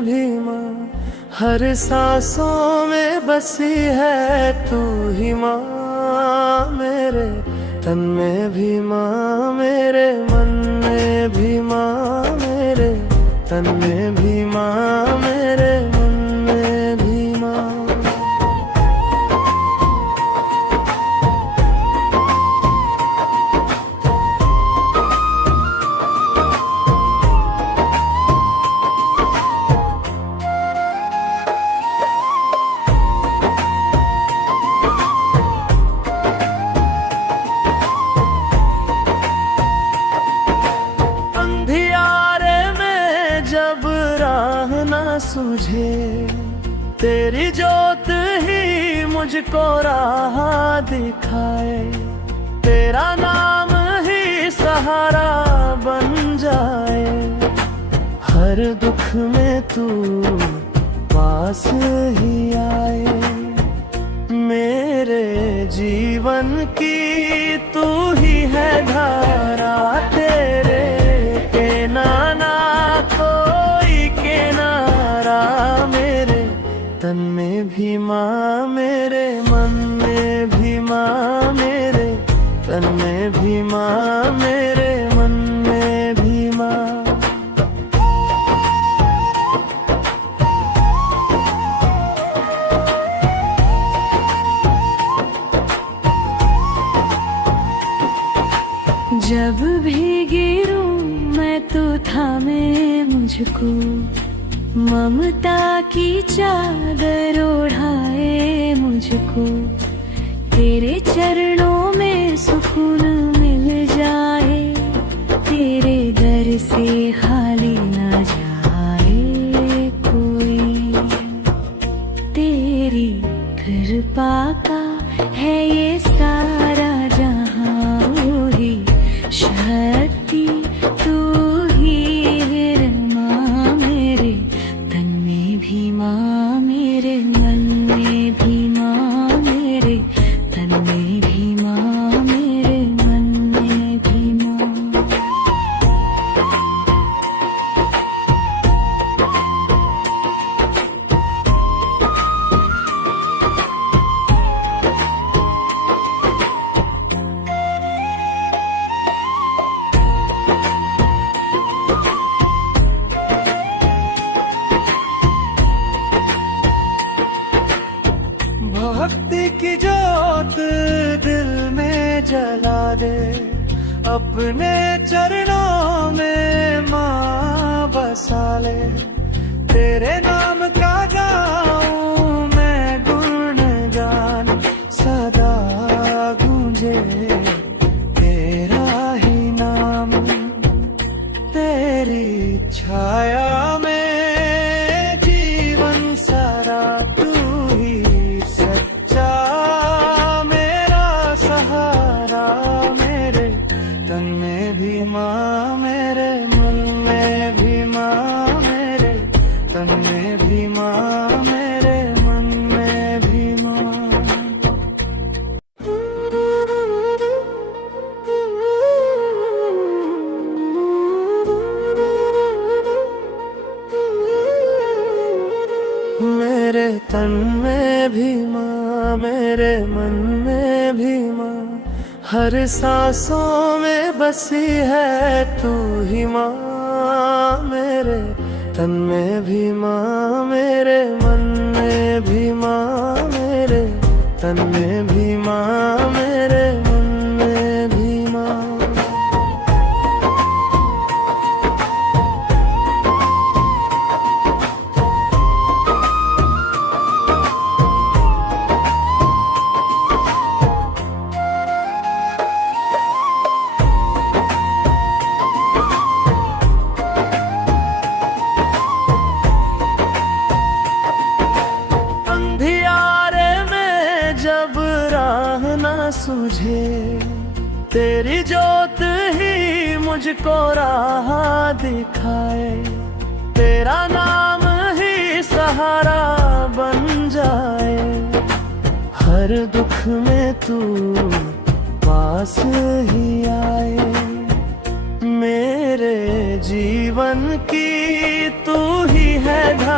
में भी माँ, हर सांसों में बसी है तू ही माँ। मेरे तन में भी माँ, मेरे मन में भी माँ, मेरे तन में भी माँ, मेरे मन में भी माँ। जब राह ना सूझे, तेरी जोत ही मुझको राह दिखाए। तेरा नाम ही सहारा बन जाए, हर दुख में तू पास ही आए। मेरे जीवन की तू ही है धारा, तेरे के नाना कोई किनारा। मेरे तन में भी माँ, मेरे मन में भी माँ, मेरे तन में भी माँ, मेरे मन में भी माँ। जब भी गिरूं मैं तो थामे मुझको, ममता की चादर ओढ़ाए मुझको। तेरे चरणों में सुकून मिल जाए, तेरे दर से खाली ना जाए कोई। तेरी कृपा का है ये सारा जहां, ही शक्ति तू ही है माँ। मेरे तन में भी माँ, मेरे मन में भी माँ, मेरे तन में भी माँ, मेरे मन में भी माँ। भक्ति की जोत दिल में जला दे, अपने चरणों में माँ बसा ले। तेरे नाम का गाऊं मैं गुणगान, सदा गूंजे तेरा ही नाम। तेरी छाया में जीवन सारा, तू ही सच्चा मेरा सहारा। मेरे तन में भी माँ, मेरे मन में भी माँ, मेरे तन में भी माँ, मेरे मन में भी माँ। मेरे तन में भी माँ, मेरे मन में भी माँ, हर सांसों में बसी है तू ही माँ। मेरे तन में भी माँ, मेरे मन में भी माँ, मेरे तन में भी माँ, मेरे मन में भी माँ। जब राह ना सूझे, तेरी जोत ही मुझको राह दिखाए। तेरा नाम ही सहारा बन जाए, हर दुख में तू पास ही आए। मेरे जीवन की तू ही है धारा।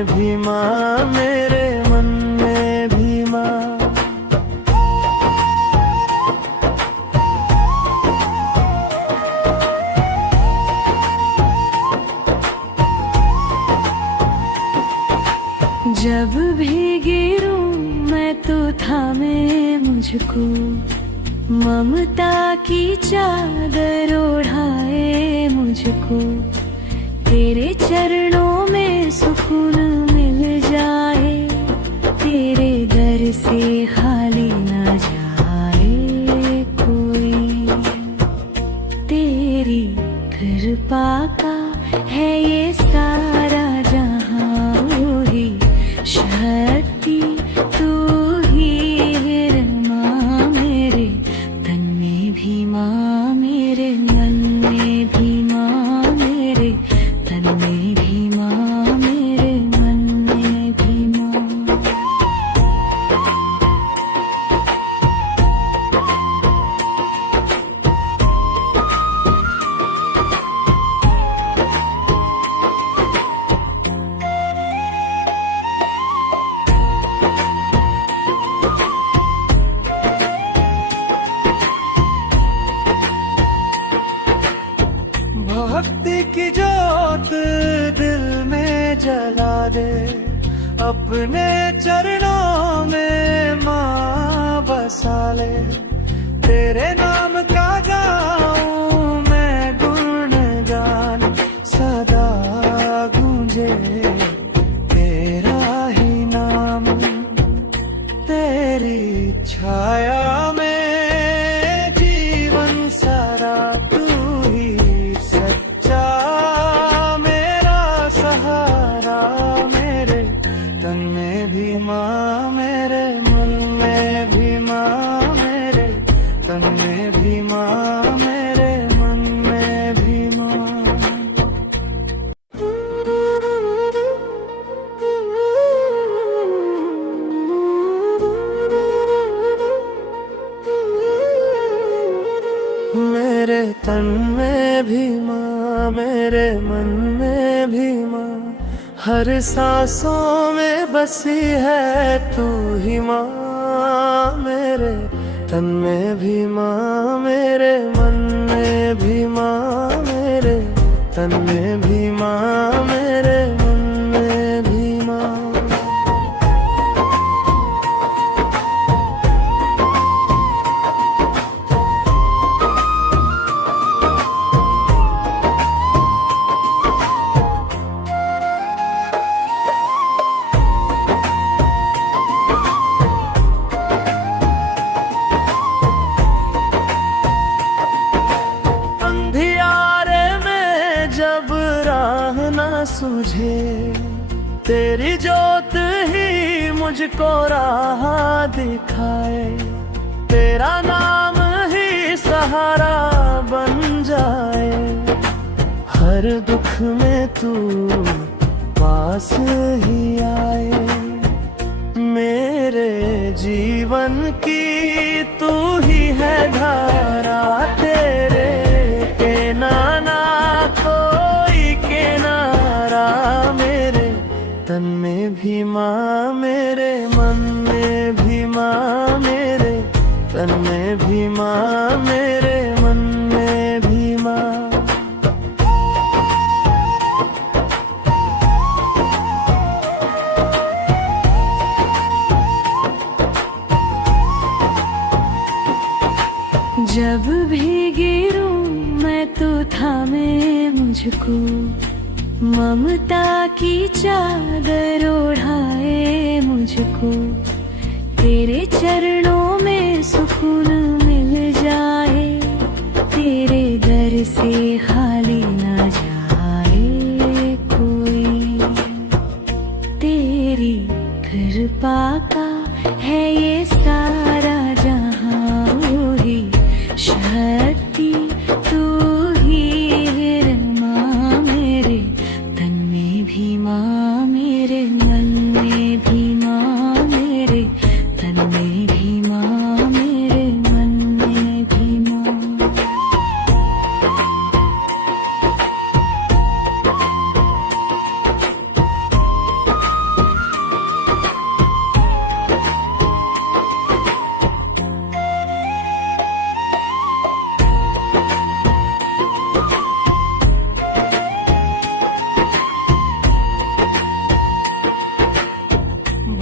में भी माँ मेरे मन में भी माँ। जब भी गिरूं मैं तो थामे मुझको, ममता की चादर ओढ़ाए मुझको। तेरे चरणों में सुकून मिल जाए, तेरे दर से खाली न जाए कोई। तेरी कृपा का है ये सारा जहां, वही शक्ति तू ही है माँ मेरे तन में भी माँ, मेरे मन में भी माँ, मेरे तन में भी माँ, मेरे मन में भी माँ। भक्ति की जोत दिल में जला दे, अपने चरणों में माँ बसा ले। तेरे नाम का गाऊं मैं गुणगान, सदा गूंजे तेरा ही नाम। तेरी छाया में जीवन सारा, तू ही सच्चा मेरा सहारा। मेरे तन में भी माँ, मेरे मन में भी माँ, मेरे तन में भी माँ, मेरे मन में भी माँ। मेरे तन में भी माँ, मेरे मन में भी माँ, हर सांसों में बसी है तू ही माँ। मेरे तन में भी माँ, मेरे मन में भी माँ, मेरे तन में भी माँ, मेरे मन में भी माँ। अंधियारे में जब राह न सूझे, तेरी जोत ही मुझको राह दिखाए। तेरा नाम ही सहारा बन जाए, हर दुख में तू पास ही आए। मेरे जीवन की तू ही है धारा, तेरे के नाना कोई किनारा। मेरे तन में भी माँ, मेरे मन में भी माँ, मेरे तन में भी माँ, मेरे मन में भी माँ। जब भी गिरूं मैं तो थामे मुझको, ममता की चादर ओढ़ाए मुझको। तेरे चरणों में सुकून मिल जाए, तेरे दर से खाली न जाए कोई। तेरी कृपा का है ये सारा जहां, वही शक्ति तू ही है माँ मेरे तन में भी माँ, मेरे मन में भी माँ, मेरे तन में भी माँ, मेरे मन में भी माँ।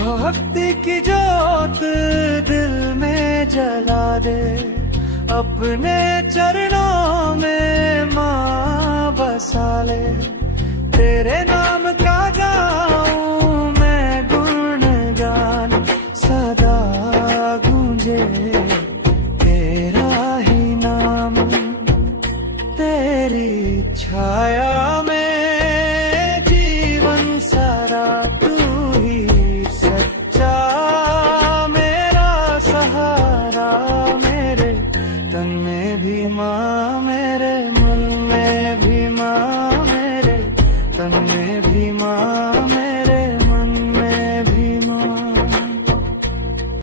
भक्ति की जोत दिल में जला दे, अपने चरणों में माँ बसा ले। तेरे नाम का गाऊं